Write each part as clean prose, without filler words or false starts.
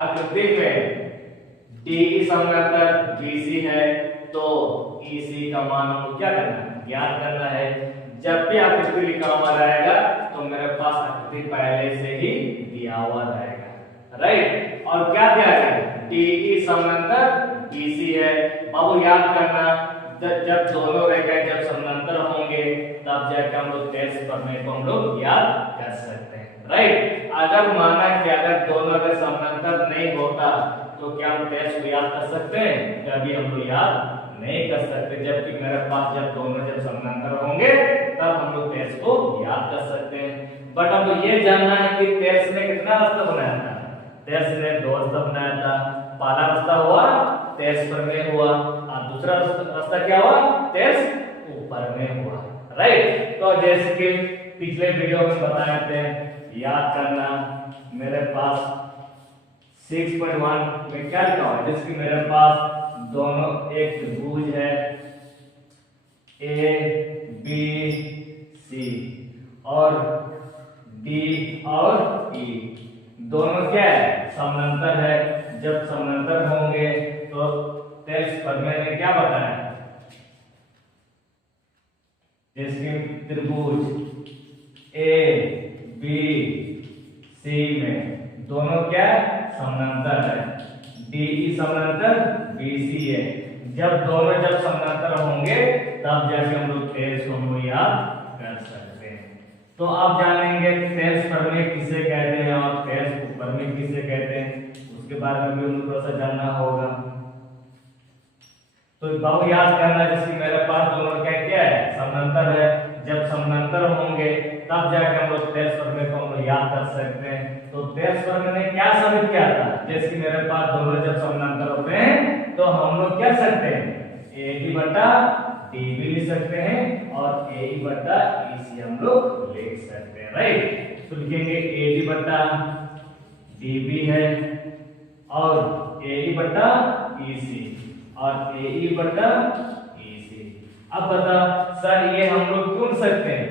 आकृति में DE समानांतर BC है तो EC का मान हमको क्या करना है, ज्ञात करना है। जब भी आकृति लिखा हुआ रहेगा तो मेरे पास आकृति पहले से ही दिया हुआ रहेगा, राइट। और क्या दिया है, DE समानांतर BC है। बाबू याद करना, जब दोनों रेखाएं जब समानांतर होंगे तब जाकर हम लोग तेज प्रमेय को हम लोग याद कर सकते हैं, राइट। अगर माना कि अगर दोनों अगर समानांतर नहीं होता तो क्या हम तेज को याद कर सकते हैं? कभी हम लोग याद नहीं कर सकते। जबकि मेरे पास जब दोनों जब समानांतर होंगे तब हम लोग तेज को याद कर सकते हैं। बट हमको ये जानना है कि तेज ने कितना रास्ता बनाया था। तेज ने 2 रास्ता बनाया था। पहला रास्ता हुआ तेज प्रमेय हुआ और दूसरा रास्ता क्या हुआ, तेज ऊपर में हुआ, राइट। तो जैसे कि पिछले वीडियो में बताए थे, याद करना, मेरे पास 6.1 में क्या लिखा हुआ है, जैसे कि मेरे पास दोनों एक त्रिभुज है ABC और D और E, दोनों क्या है, समानांतर है। जब समानांतर होंगे तो तेज प्रमेय ने क्या बताया, जैसे त्रिभुज ABC में दोनों क्या समानांतर है, DE समानांतर BC है। जब दोनों जब समानांतर होंगे तब जाके हम लोग तेज को हम लोग याद कर सकते हैं। तो आप जानेंगे तेज प्रमेय किसे कहते हैं और तेज प्रमेय किसे कहते हैं, उसके बारे में भी हमको थोड़ा सा जानना होगा। तो बाबू याद करना, जैसे मेरे पास दोनों क्या है, समानांतर है। जब समानांतर होंगे तब जाकर हम लोग तेज प्रमेय को हम लोग याद कर सकते हैं। तो तेज प्रमेय ने क्या साबित किया था, जैसे कि मेरे पास दोनों जब समानांतर होते हैं तो हम लोग क्या सकते हैं, AD बटा DB लिख सकते हैं और AE बटा EC हम लोग लिख सकते हैं, राइट। तो लिखेंगे AD बटा DB है और AE बटा EC और AE बटा EC। अब बता सर ये हम लोग क्यों लिख सकते हैं,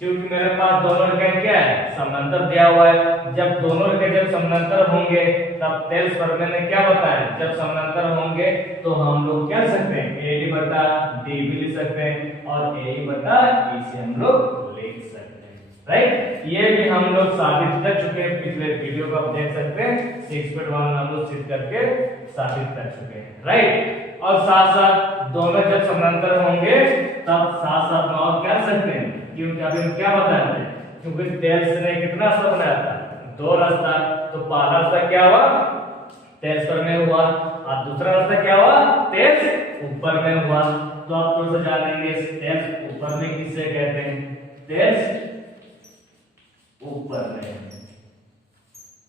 क्योंकि मेरे पास दोनों रेखाएं क्या है, समानांतर दिया हुआ है। जब दोनों रेखाएं जब समानांतर होंगे तब तेज प्रमेय ने क्या बताया, जब समानांतर होंगे तो हम लोग क्या लिख सकते हैं, AD बटा DB लिख सकते हैं और AE बटा EC हम लोग लिख सकते हैं, राइट। ये भी हम लोग साबित कर चुके हैं, पिछले वीडियो को आप देख सकते हैं, 6.1 हम लोग सिद्ध करके साबित कर चुके हैं, राइट। और साथ साथ दोनों जब समानांतर होंगे तब साथ साथ में और क्या कर सकते हैं, क्योंकि अभी हम क्या बताए थे, क्योंकि तेज ने कितना रास्ता बनाया था, 2 रास्ता। तो पहला रास्ता क्या हुआ, तेज प्रमेय हुआ और दूसरा रास्ता क्या हुआ, तेज ऊपर में हुआ। तो आप थोड़ा सा जानेंगे तेज ऊपर में किसे कहते हैं, तेज ऊपर में,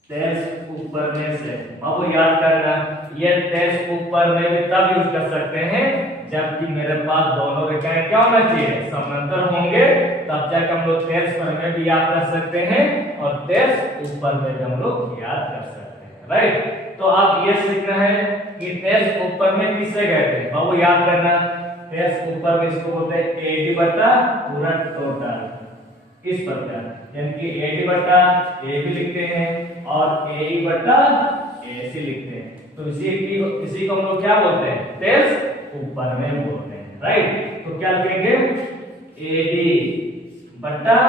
तेज ऊपर में से। अब याद करना, ये तेज ऊपर में भी तब यूज कर सकते हैं जबकि मेरे पास दोनों रेखाएं क्या होना चाहिए, समानांतर होंगे, तब जाकर हम लोग तेज प्रमेय भी याद कर सकते हैं और तेज ऊपर में भी हम लोग याद कर सकते हैं, राइट। तो आप ये सीखना है कि तेज ऊपर में किसे कहते हैं। बाबू याद करना, तेज ऊपर में इसको बोलते हैं AD बटा पूरा टोटल, इस प्रकार, यानी कि AD बटा AB लिखते हैं और AE बटा AC लिखते हैं। तो इसी को हम लोग क्या बोलते हैं, तेज ऊपर में बोलते हैं, राइट। तो क्या लिखेंगे, AD बटा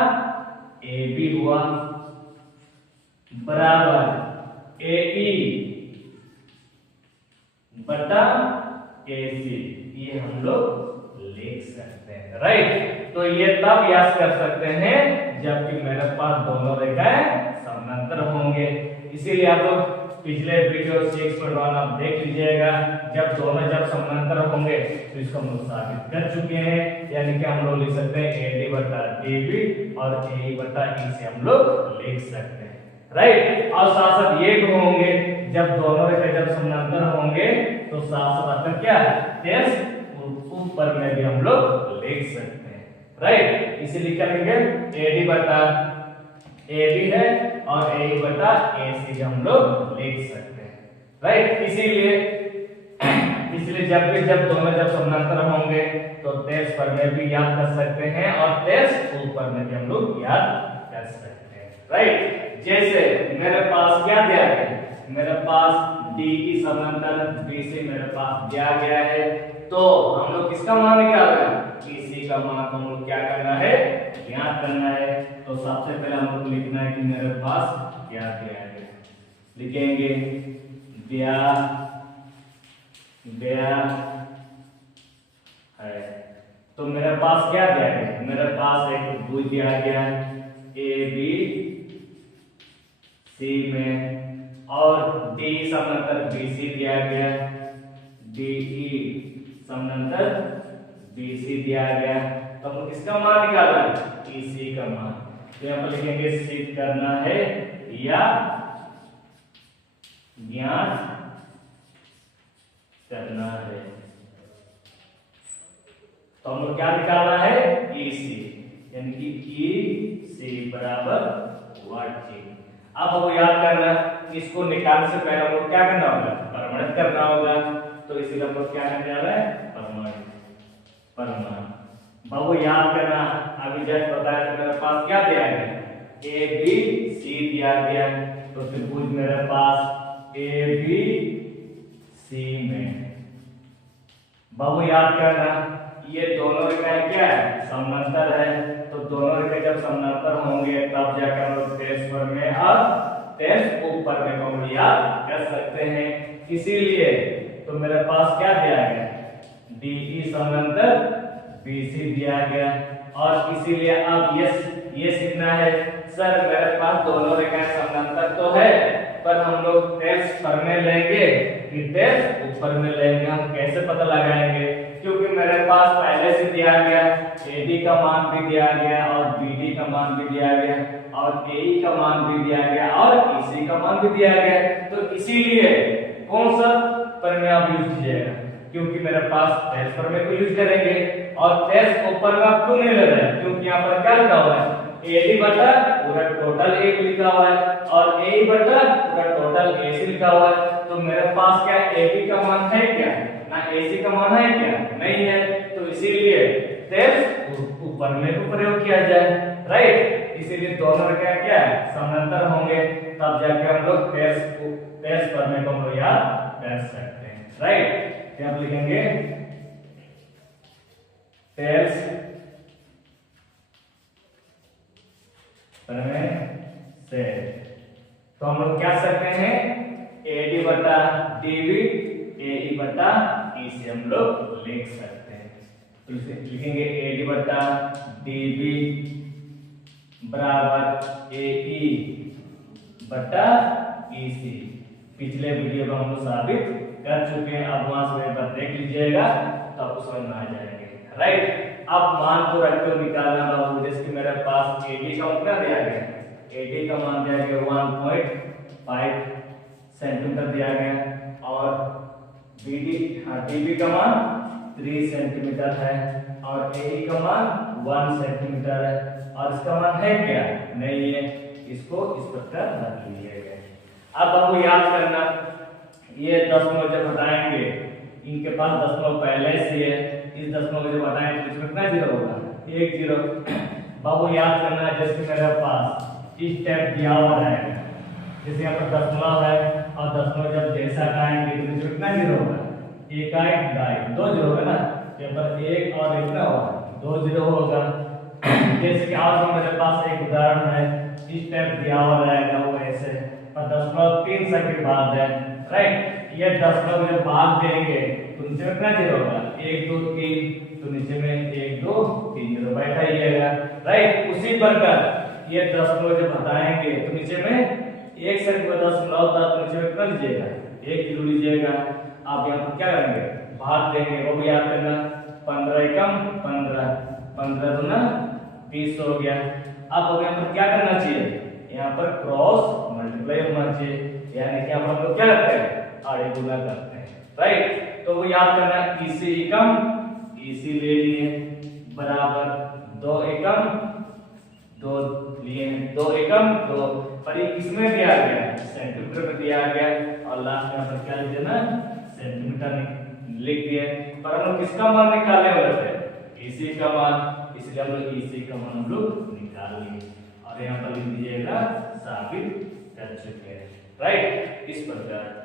AB हुआ बराबर AE बटा AC, ये हम लोग लिख सकते हैं, राइट। तो ये तब याद कर सकते हैं जबकि मेरे पास दोनों रेखाएं समानांतर होंगे। इसीलिए आप लोग पिछले वीडियो 6.1 आप देख लीजिएगा, जब दोनों जब समानांतर होंगे तो इसको हम लोग साबित कर चुके हैं। यानी कि हम लोग लिख सकते हैं AD बटा DB और AE बटा EC हम लोग लिख सकते हैं, राइट। और साथ साथ ये भी होंगे, जब दोनों रेखाएं जब समानांतर होंगे तो साथ साथ आपका क्या है, तेज ऊपर में भी हम लोग लिख सकते हैं, राइट। इसीलिए क्या लिखेंगे, AD बटा AB है और AE बटा AC हम लोग लिख सकते हैं, राइट। इसलिए जब दोनों जब समानांतर होंगे तो तेज प्रमेय भी याद कर सकते हैं और तेज ऊपर में भी हम लोग याद कर सकते हैं, राइट। जैसे मेरे पास क्या दिया है, मेरे पास DE समानांतर BC मेरे पास दिया गया है, तो हम लोग किसका मान निकाल रहे हैं? EC का मान हम लोग क्या करना है? ज्ञात करना है। तो सबसे पहले हम लोग लिखना है कि मेरे पास क्या दिया है, लिखेंगे दिया है। तो मेरे पास क्या दिया है? मेरे पास एक भुज दिया गया ABC में, और DE समानांतर BC दिया गया, DE समानांतर BC दिया गया। तो हम किसका मान निकालना है? EC का मान। तो यहाँ पर लिखेंगे सिद्ध करना है या ज्ञात करना है। तो हम लोग क्या निकालना है? EC, यानी कि EC बराबर वाट। अब हमको याद करना, इसको निकालने से पहले हमको क्या करना होगा? प्रमाणित करना होगा। तो इसीलिए हम लोग क्या करने जा रहे हैं? प्रमाण। बाबू याद करना, अभी जस्ट बताया तो मेरे पास क्या दिया गया? ABC दिया गया। तो त्रिभुज मेरे पास ABC में, बाबू याद करना, ये दोनों रेखाएं क्या है? समानांतर है। तो दोनों रेखाएं जब समानांतर होंगे तब जाकर हम लोग तेज पर में और तेज ऊपर में हम याद कर सकते हैं। इसीलिए तो मेरे पास क्या दिया गया? DE समानांतर BC दिया गया, और इसीलिए अब ये सीखना है, सर मेरे पास दोनों रेखाएं समानांतर तो है, पर हम लोग तेज पर में लेंगे कि तेज ऊपर में लेंगे, हम कैसे पता लगाएंगे? क्योंकि मेरे पास पहले से दिया गया AD का मान भी दिया गया, और BD का मान भी दिया गया, और AE का मान भी दिया गया, और EC का मान भी दिया गया। तो इसीलिए कौन सा प्रमेय आप यूज कीजिएगा? क्योंकि मेरे पास तेज प्रमेय को यूज करेंगे, और तेज ऊपर में आप क्यों नहीं ले रहे हैं? क्योंकि यहाँ पर क्या लिखा हुआ है? AD बटा पूरा टोटल A लिखा हुआ है, और AE बटा पूरा टोटल AC लिखा हुआ है। तो मेरे पास क्या AB का मान है क्या? ना AC का मान है क्या? नहीं है। तो इसीलिए तेज ऊपर में को प्रयोग किया जाए, राइट। इसीलिए दोनों रेखाएं क्या है? समानांतर होंगे, तब जाके हम लोग तेज प्रमेय को हम लोग याद कर सकते हैं, राइट। क्या आप लिखेंगे? तेज प्रमेय से तो हम लोग क्या सकते हैं? AD बटा DB, AE बटा EC हम लोग लिख सकते हैं। तो इसे लिखेंगे AD बटा DB बराबर AE बटा EC। पिछले वीडियो में हम लोग साबित कर चुके हैं, अब वहां से एक बार देख लीजिएगा तो आपको समझ में आ जाएंगे, राइट। अब मान को रख कर निकालना बाबू, जैसे कि मेरे पास AD का मान क्या दिया गया? AD का मान दिया गया 1.5 सेंटीमीटर दिया गया, और DB का मान 3 सेंटीमीटर है, और AE का मान 1 सेंटीमीटर है, और इसका मान है क्या? नहीं है। इसको इस प्रकार रख लीजिएगा। अब बाबू याद करना, ये दशमलव जब हटाएंगे, इनके पास दशमलव पहले से है, इस दशमलव को जब हटाएंगे तो इसमें कितना जीरो होगा? 1 जीरो। बाबू याद करना, जैसे मेरे पास स्टेप दिया हुआ है, जैसे यहाँ पर दशमलव है, और दशमलव जब जैसा हटाएंगे तो इसमें कितना जीरो होगा? 1 2 जीरो होगा ना। यहाँ पर 1 और कितना होगा? 2 जीरो होगा। जैसे कि आज मेरे पास एक उदाहरण है, स्टेप दिया हुआ रहेगा वो ऐसे, और दशमलव 3 सेकंड बाद है, राइट। ये दशमलव जब भाग देंगे तो नीचे में कितना जीरो होगा? 1 2 3, तो नीचे में 1 2 3 जीरो बैठाइएगा, राइट। उसी प्रकार ये दशमलव जब हटाएंगे तो नीचे में 1 सेकंड का दशमलव था, तो नीचे में कितना लीजिएगा? 1 जीरो लीजिएगा। आप यहाँ पर क्या करेंगे? भाग देंगे, वो भी याद करना। 15 एकम 15, 15 दूना 20 हो गया। अब हमें यहाँ पर क्या करना चाहिए? यहाँ पर क्रॉस मल्टीप्लाई होना चाहिए, यानी कि हम लोग क्या करते हैं? आड़े गुना करते हैं, राइट। तो वो याद करना, EC एकम EC ले लिए बराबर 2 एकम 2 लिए, 2 एकम 2, पर ये किसमें दिया गया? सेंटीमीटर में दिया गया, और लास्ट में अपन क्या लिख देना? सेंटीमीटर लिख दिए। पर हम लोग किसका मान निकालने वाले थे? EC का मान, इसलिए हम लोग EC का मान हम लोग निकाल लिए, और यहाँ पर लिख दीजिएगा साबित कर चुके हैं। राइट, इस प्रकार।